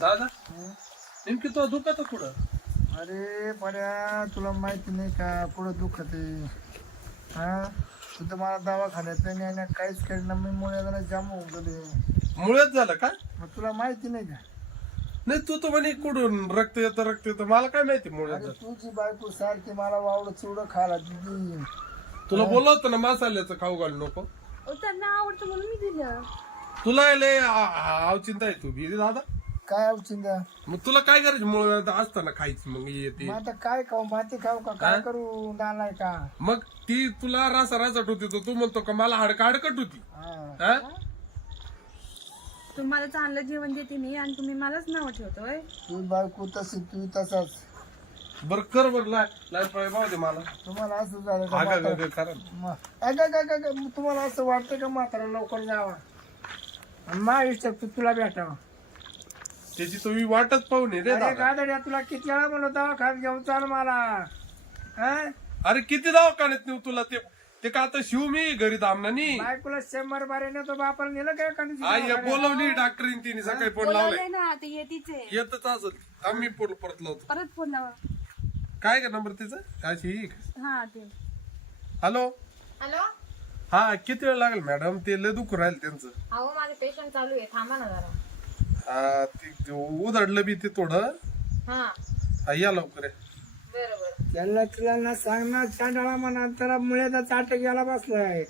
दादा नेमकी तो दुखत कुठं? अरे बऱ्या तुला माहिती नाही का पुढं दुखत आहे. हा तू तर मला दवाखान्यात नाही काहीच करीन मी मुळे जाम होऊन गेले. मुळेच झालं का? मग तुला माहिती नाही का? नाही तू तर म्हणे कुठून रक्त येतं मला काय माहिती मुळेच अरे झालं. तुझी बायको सारखी मला वावडं चुडं खायला दिली. तुला बोललो होतं ना मसाल्याचं खाऊ घालू नको. त्यांना आवडतं म्हणून मी दिलं. तुला लय आवचिंता आहे तू बी दादा. काय अवचिंदा मग तुला काय करायचं मुळे असताना खायची मग येते. मग आता काय खाऊ माती खाऊ का काय करू नालाय का? मग ती तुला रासट होती तर तू म्हणतो का मला हाडकट होती. हा. हा? तुम्हाला चांगलं जेवण देते मी आणि तुम्ही मलाच नाव ठेवतोय. तू बायको तशी तू तसाच. बरं कर बरं लाय पाहू दे मला. तुम्हाला असं झालं का आगा म्हातारं? ग करा. तुम्हाला असं वाटतं का म्हातारा लवकर जावा आणि मा इष्ट तुला भेटावा. त्याची तुम्ही वाटच पाहू नये रे अरे दादा. गादड्या तुला किती वेळा म्हणलो दवाखान्यात घेऊन चाल मला. हा? अरे किती दवाखान्यात नेऊ तुला ते का आता शिव मी घरी थांबणार बायकोला 100 बारे तो बापाला नेलं काय का आई बोलवली डॉक्टरीन तिने सकाळी फोन लावलाय. बोलवलंय ना ते येतीच आहे. येतच असत आम्ही फोन परत लावतो. परत फोन लावा. काय का नंबर तिचा अशी हा ते हॅलो हॅलो. हा किती वेळ लागेल मॅडम ते लय दुखू राहील त्यांचं. अहो माझे पेशंट चालू आहे, थांबा ना जरा. हा ते उधडलं बी ते थोडं. हा हा, या लवकर या. बरोबर. त्यांना तुला ना सांगणार चांडाळा म्हणा तर मुळ्याचा चाट गेला बसलाय.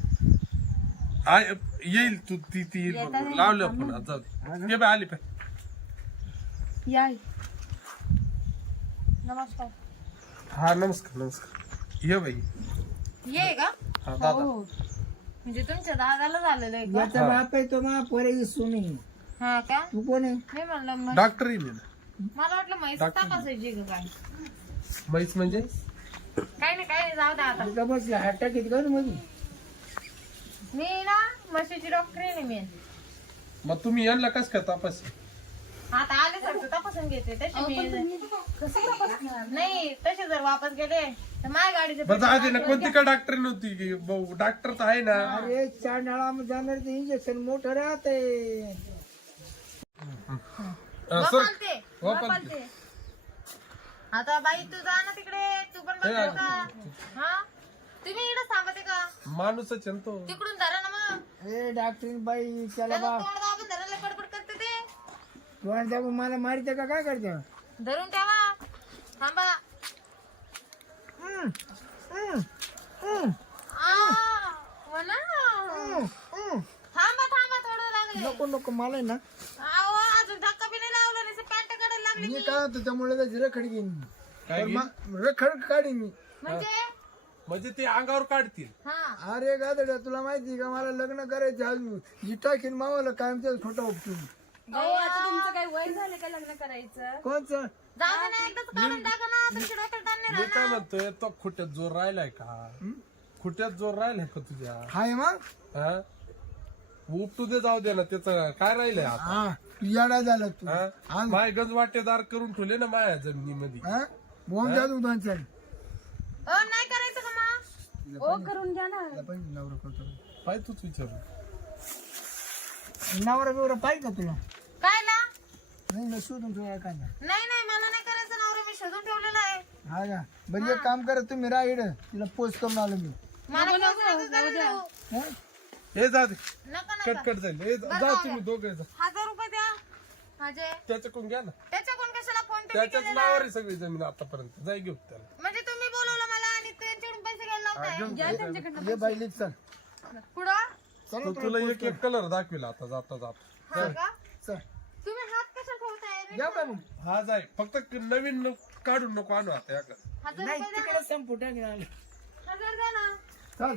हा येईल तू ती येईल बरोबर. लावलं आपण आता जाऊ दे. ये बाई आली पाय. या नमस्कार. हा नमस्कार ये बाई. ये का? हा दादा हो म्हणजे तुमच्या दादाला झालेलं आहे का? याचा बाप आहे तो मा पोरे सुनी. हा का? तू कोण आहे? मी म्हणलं डॉक्टर येईल ना. मला वाटलं म्हैस तपासायची का काय. म्हैस म्हणजे काय नाही जाऊ द्या आता. तुझा बसला अटॅक येत का मध्ये? मी ना म्हशीची डॉक्टर आहे मी. मग तुम्ही यांना कस काय तपास? आता आले सर तपासून घेते तसे मी. कसं तपासणार? नाही तसे जर वापस गेले तर माझ्या गाडीचे बरं आधी ना कोणती का डॉक्टर नव्हती की भाऊ डॉक्टर तर आहे ना. अरे चांडाळा जाणार ते इंजेक्शन मोठं राहते. सर वापरते. वापरते. आता बाई तू जा ना तिकडे, तू पण बघ का. हा तुम्ही इकडे थांबते का? माणूसच आहे ना तो. तिकडून धरा ना मग. ए डॉक्टर बाई त्याला त्याला बा तोंड दाबून धरायला बडबड करते ते. तोंड दाबून मला मारिते का काय करते? धरून ठेवा. थांबा. म्हणा. थांबा थोडं लागले. नको नको मला आहे ना अहो अजून धक्का बी नाही लावला नाही पॅन्ट काढायला लागली. मी काय होतं त्यामुळे रखड घेईन काय घेईन? रखड काढीन मी. म्हणजे ते अंगावर काढतील. हा अरे गादड्या तुला माहिती का मला लग्न करायचं अजून ही टाकीन मावाला कायमच्या खोटा उपटून. अहो, आता तुमचं काही वय झालं का लग्न करायचं? कोणचं? जाऊ दे ना एकदाच काढून टाका ना तुमच्या डोक्यात ताण नाही मी काय म्हणतोय तो खुट्यात जोर राहिलाय का? खुट्यात जोर राहिलाय का तुझ्या? हाय मग हा उपटू दे जाऊ दे ना त्याचं काय राहिलंय आता. हा याडा झाला तू. हा? माय गंज वाटेदार करून ठेवले ना माया जमिनीमध्ये. हा बोंब जात उदाहरण राहणार. नाही करायचं का मग? ओ करून घ्या ना. नवरा करतो पाय तूच विचारू. नवरा बिवरा पाहिजे का तुला? काय ना? नाही ना शोधून तुला काय ना. नाही मला नाही करायचं नवरा, मी शोधून ठेवलेला आहे. हा का म्हणजे एक काम करा तुम्ही राईड तिला पोस्ट करून आलो मी. मला पोस्ट नका करू. हा? हे जा दे नका कटकट जाईल. हे जा तुम्ही दोघे जा. 1000 रुपये द्या माझे. त्याच्याकडून घ्या ना. त्याच्याकडून कशाला फोन पे त्याच्याच नावावर आहे सगळी जमीन आतापर्यंत. जाय घेऊ त्याला. म्हणजे तुम्ही बोलवलं मला आणि त्यांच्याकडून पैसे घ्यायला लावताय. ये बाई लिख चल पुढं चल तो तुला एक एक कलर दाखविला आता जाता जाता. हा का? चल तुम्ही हात कशा ठेवताय? या का मग? हा जाय फक्त नवीन काढून नको आणू आता या का. 1000 नाही रुपये द्या. तिकडे संपू टाक 1000 द्या ना. चल